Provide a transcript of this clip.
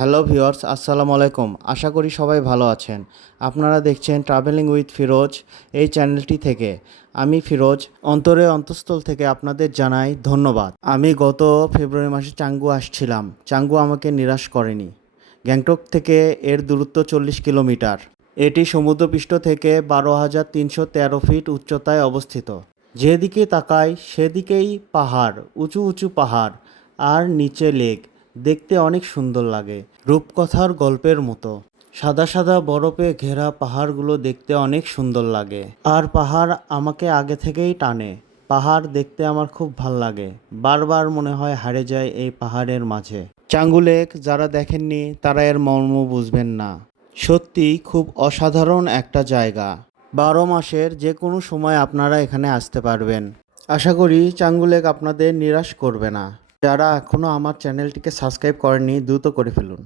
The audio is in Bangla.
হ্যালো ভিউয়ার্স, আসসালামু আলাইকুম। আশা করি সবাই ভালো আছেন। আপনারা দেখছেন ট্রাভেলিং উইথ ফিরোজ এই চ্যানেলটি থেকে। আমি ফিরোজ, অন্তঃস্থল থেকে আপনাদের জানাই ধন্যবাদ। আমি গত ফেব্রুয়ারি মাসে চাঙ্গু আসছিলাম। চাঙ্গু আমাকে নিরাশ করেনি। গ্যাংটক থেকে এর দূরত্ব 40 কিলোমিটার। এটি সমুদ্রপৃষ্ঠ থেকে 12,313 ফিট উচ্চতায় অবস্থিত। যেদিকে তাকাই সেদিকেই পাহাড়, উঁচু উঁচু পাহাড় আর নিচে লেক। দেখতে অনেক সুন্দর লাগে, রূপকথার গল্পের মতো। সাদা সাদা বরফে ঘেরা পাহাড়গুলো দেখতে অনেক সুন্দর লাগে, আর পাহাড় আমাকে আগে থেকেই টানে। পাহাড় দেখতে আমার খুব ভাল লাগে, বারবার মনে হয় হারিয়ে যায় এই পাহাড়ের মাঝে। চাঙ্গু লেক যারা দেখেননি তারা এর মর্ম বুঝবেন না। সত্যি খুব অসাধারণ একটা জায়গা। 12 মাসের যে কোনো সময় আপনারা এখানে আসতে পারবেন। আশা করি চাঙ্গু লেক আপনাদের নিরাশ করবে না। যারা এখনও আমার চ্যানেলটিকে সাবস্ক্রাইব করেননি দ্রুত করে ফেলুন।